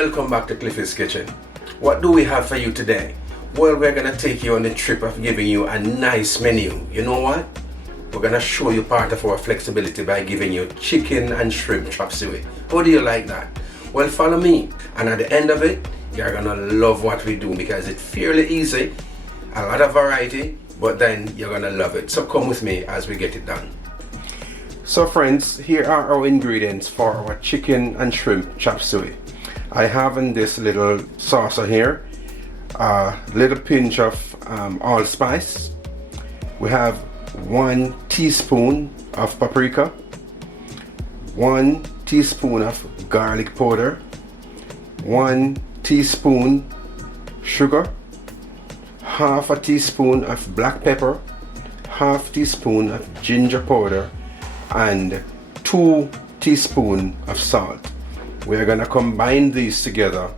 Welcome back to Cliffy's Kitchen. What do we have for you today? Well, we're gonna take you on the trip of giving you a nice menu. You know what? We're gonna show you part of our flexibility by giving you chicken and shrimp chop suey. How do you like that? Well, follow me, and at the end of it, you're gonna love what we do because it's fairly easy, a lot of variety, but then you're gonna love it. So come with me as we get it done. So friends, here are our ingredients for our chicken and shrimp chop suey. I have in this little saucer here a little pinch of allspice. We have 1 teaspoon of paprika, 1 teaspoon of garlic powder, 1 teaspoon sugar, half a teaspoon of black pepper, half teaspoon of ginger powder, and 2 teaspoons of salt. We're gonna combine these together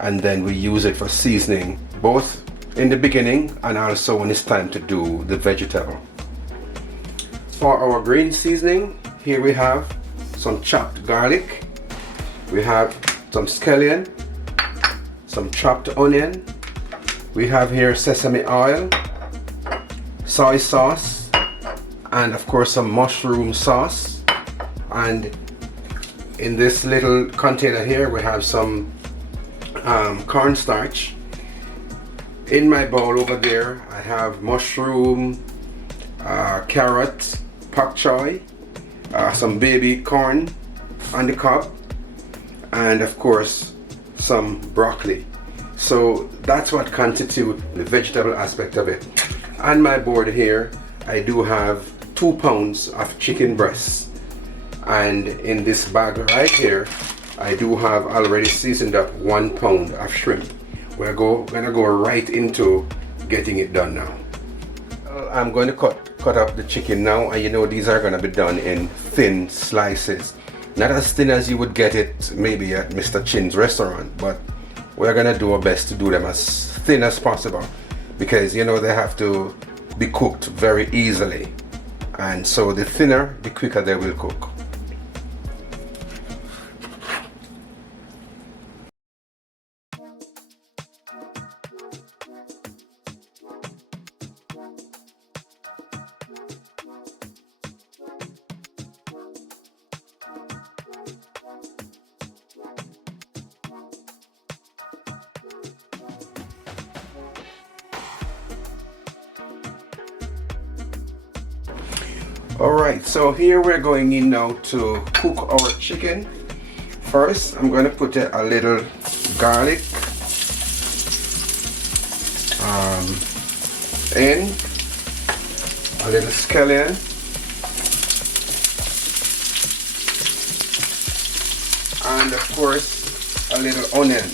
and then we use it for seasoning, both in the beginning and also when it's time to do the vegetable. For our green seasoning, here we have some chopped garlic, we have some scallion, some chopped onion, we have here sesame oil, soy sauce, and of course some mushroom sauce. And in this little container here we have some cornstarch. In my bowl over there I have mushroom, carrot, pak choy, some baby corn on the cob, and of course some broccoli. So that's what constitutes the vegetable aspect of it. On my board here I do have 2 pounds of chicken breasts, and in this bag right here I do have already seasoned up 1 pound of shrimp. We're gonna go right into getting it done now. I'm going to cut up the chicken now, and you know these are gonna be done in thin slices, not as thin as you would get it maybe at Mr. Chin's restaurant, but we're gonna do our best to do them as thin as possible because you know they have to be cooked very easily, and so the thinner the quicker they will cook. Alright, so here we're going in now to cook our chicken. First, I'm going to put a little garlic in, a little scallion, and of course a little onion.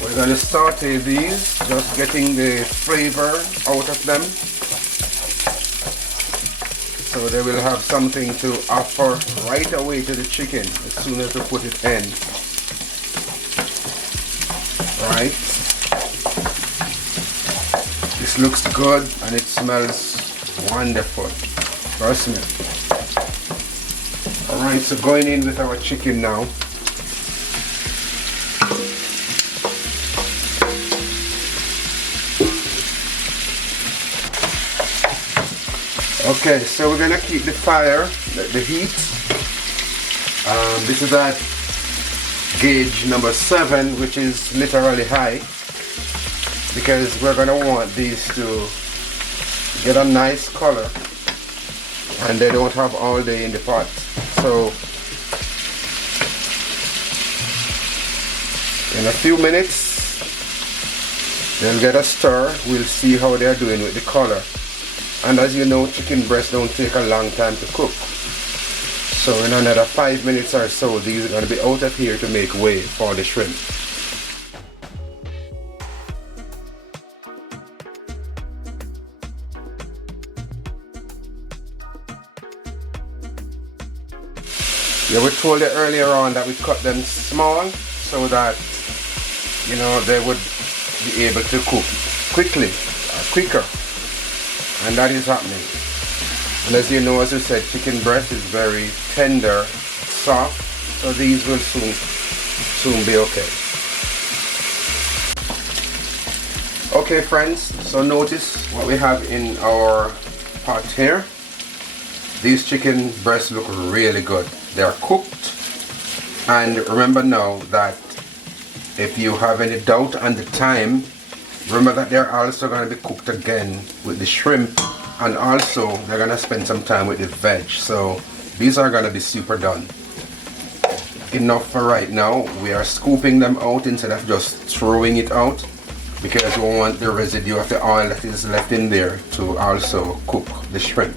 We're going to saute these, just getting the flavor out of them, so they will have something to offer right away to the chicken as soon as we put it in. Right, this looks good and it smells wonderful, trust me. Alright, so going in with our chicken now. Okay, so we're gonna keep the fire, the heat. This is at gauge number 7, which is literally high, because we're gonna want these to get a nice color, and they don't have all day in the pot. So in a few minutes they'll get a stir. We'll see how they're doing with the color. And as you know, chicken breasts don't take a long time to cook. So in another 5 minutes or so, these are going to be out of here to make way for the shrimp. Yeah, we told you earlier on that we cut them small so that, you know, they would be able to cook quickly, quicker. and that is happening. And as you know, as I said, chicken breast is very tender, soft, so these will soon be okay. Okay friends, so notice what we have in our pot here. These chicken breasts look really good. They're cooked, and remember now that if you have any doubt on the time, remember that they're also going to be cooked again with the shrimp, and also they're going to spend some time with the veg. So these are going to be super done. Enough for right now. We are scooping them out instead of just throwing it out, because we want the residue of the oil that is left in there to also cook the shrimp.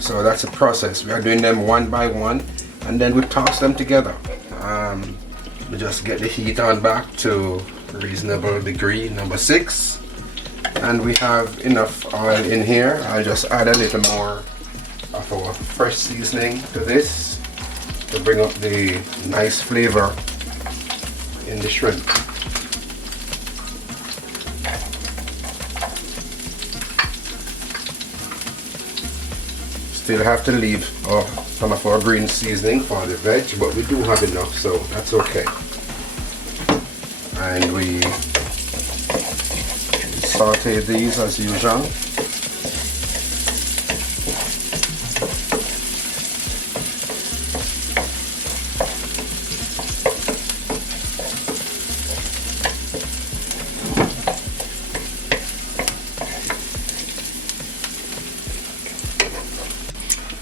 So that's a process. We are doing them one by one, and then we toss them together. We just get the heat on back to a reasonable degree, number 6, and we have enough oil in here. I'll just add a little more of our fresh seasoning to this to bring up the nice flavor in the shrimp. Still have to leave some of our green seasoning for the veg, but we do have enough, so that's okay. And we saute these as usual.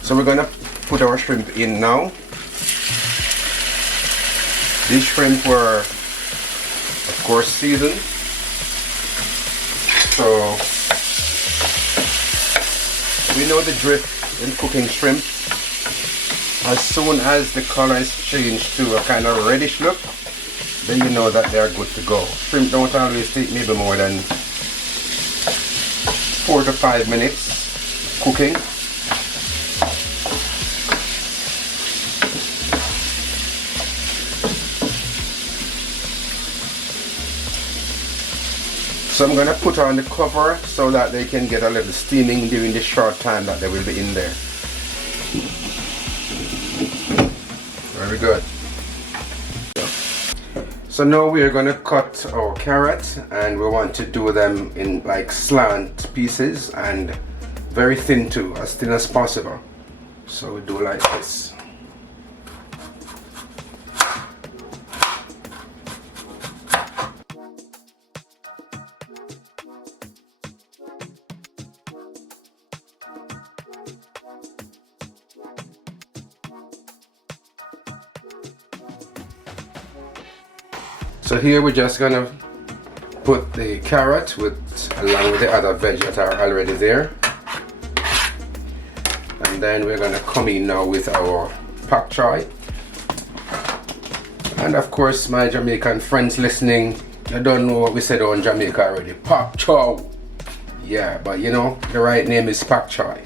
So we're gonna put our shrimp in now. These shrimp were, of course, seasoned. So we know the drift in cooking shrimp. As soon as the color is changed to a kind of reddish look, then you know that they're good to go. Shrimp don't always take maybe more than 4 to 5 minutes cooking. So I'm going to put on the cover so that they can get a little steaming during the short time that they will be in there. Very good. So now we are going to cut our carrot, and we want to do them in like slant pieces, and very thin too, as thin as possible. So we do like this. So here we're just gonna put the carrot along with the other veg that are already there, and then we're gonna come in now with our pak choy. And of course, my Jamaican friends listening, you don't know what we said on Jamaica already. Pak choy. Yeah, but you know the right name is pak choy.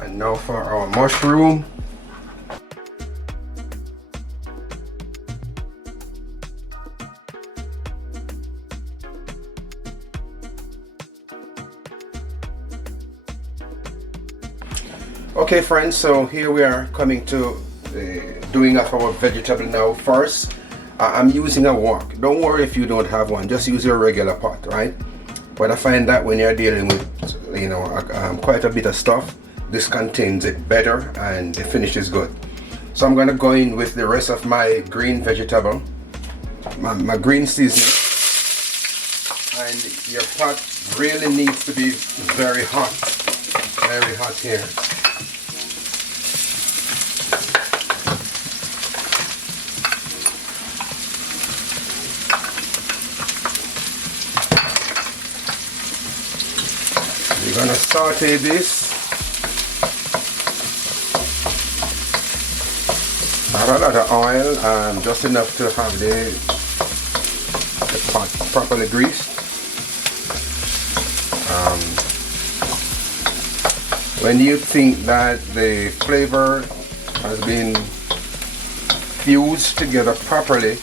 And now for our mushroom. Okay friends, so here we are coming to doing of our vegetable now. First, I'm using a wok. Don't worry if you don't have one, just use your regular pot, right? But I find that when you're dealing with, you know, quite a bit of stuff, this contains it better and the finish is good. So I'm gonna go in with the rest of my green vegetable, my green seasoning, and your pot really needs to be very hot here. We're gonna saute this. Not a lot of oil, just enough to have the pot properly greased. When you think that the flavor has been fused together properly,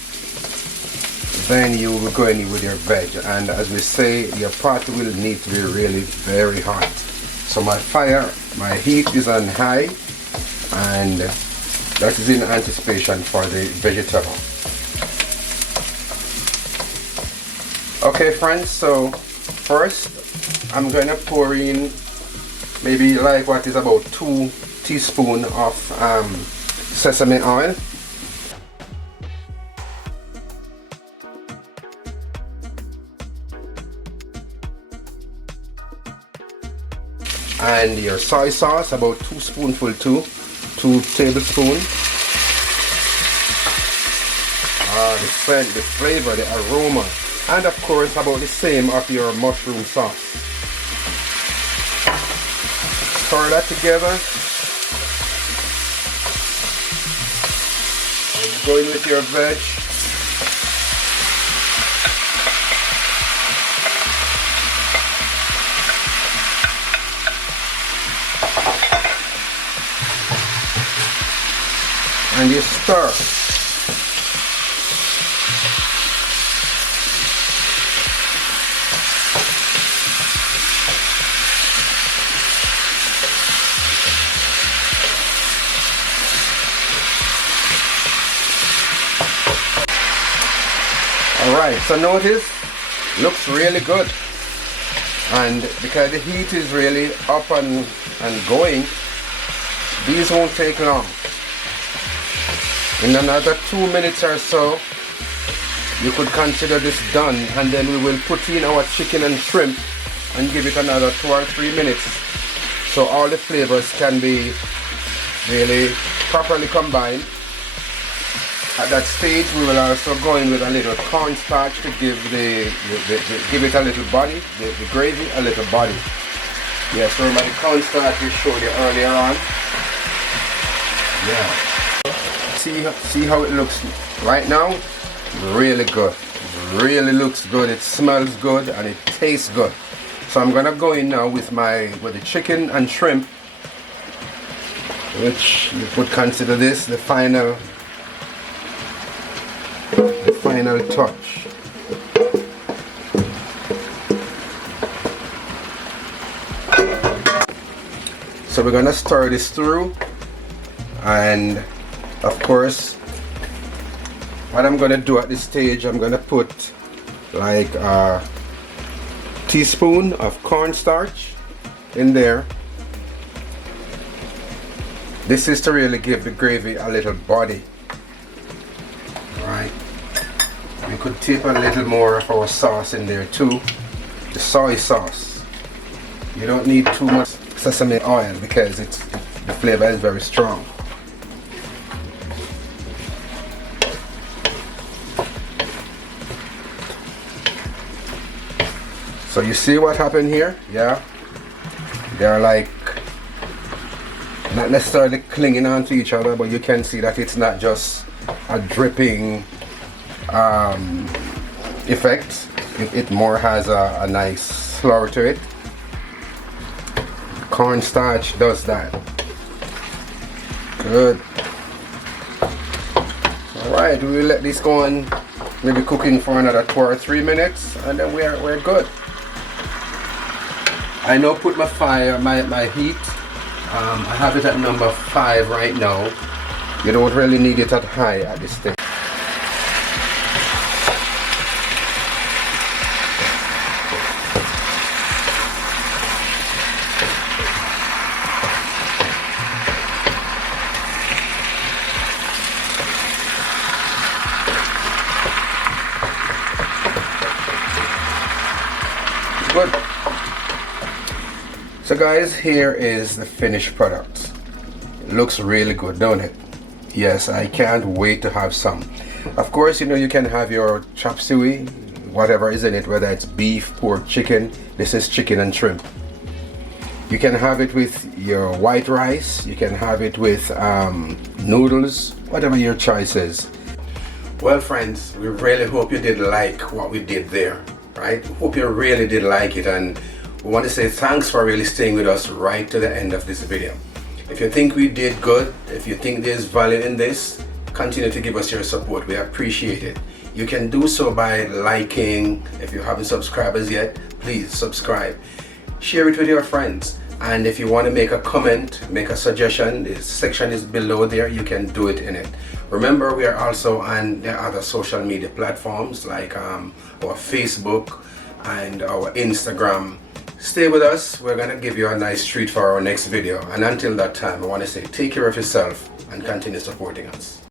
then you will go in with your veg. And as we say, your pot will need to be really very hot. So my heat is on high, and that is in anticipation for the vegetable. Okay friends, so first I'm going to pour in maybe like what is about 2 teaspoons of sesame oil. And your soy sauce, about 2 spoonfuls too, 2 tablespoons. The scent, the flavor, the aroma, and of course about the same of your mushroom sauce. Stir that together. And go in with your veg. And you stir. Alright, so notice, looks really good. And because the heat is really up and going, these won't take long. In another 2 minutes or so, you could consider this done, and then we will put in our chicken and shrimp and give it another 2 or 3 minutes so all the flavors can be really properly combined. At that stage, we will also go in with a little cornstarch to give give it a little body, the gravy a little body. Yes, remember the cornstarch we showed you earlier on. Yeah. See how it looks right now? Really good. Really looks good. It smells good and it tastes good. So I'm gonna go in now with the chicken and shrimp, which you could consider this the final touch. So we're gonna stir this through, and of course what I'm gonna do at this stage, I'm gonna put like a teaspoon of cornstarch in there. This is to really give the gravy a little body. Right. We could tip a little more of our sauce in there too, the soy sauce. You don't need too much sesame oil because the flavor is very strong. So you see what happened here? Yeah, they're like not necessarily clinging onto each other, but you can see that it's not just a dripping effect. It more has a nice flour to it. Cornstarch does that. Good. Alright, we will let this go on, maybe cooking for another 2 or 3 minutes, and then we're good. I now put my heat. I have it at number 5 right now. You don't really need it at high at this stage. Good. So guys, here is the finished product. It looks really good, don't it? Yes, I can't wait to have some. Of course, you know, you can have your chop suey, whatever is in it, whether it's beef, pork, chicken. This is chicken and shrimp. You can have it with your white rice. You can have it with noodles, whatever your choice is. Well friends, we really hope you did like what we did there, right? Hope you really did like it, and we want to say thanks for really staying with us right to the end of this video. If you think we did good, if you think there's value in this, continue to give us your support. We appreciate it. You can do so by liking. If you haven't subscribed as yet, please subscribe. Share it with your friends. And if you want to make a comment, make a suggestion, the section is below there. You can do it in it. Remember, we are also on the other social media platforms like our Facebook and our Instagram. Stay with us. We're going to give you a nice treat for our next video. And until that time, I want to say take care of yourself and continue supporting us.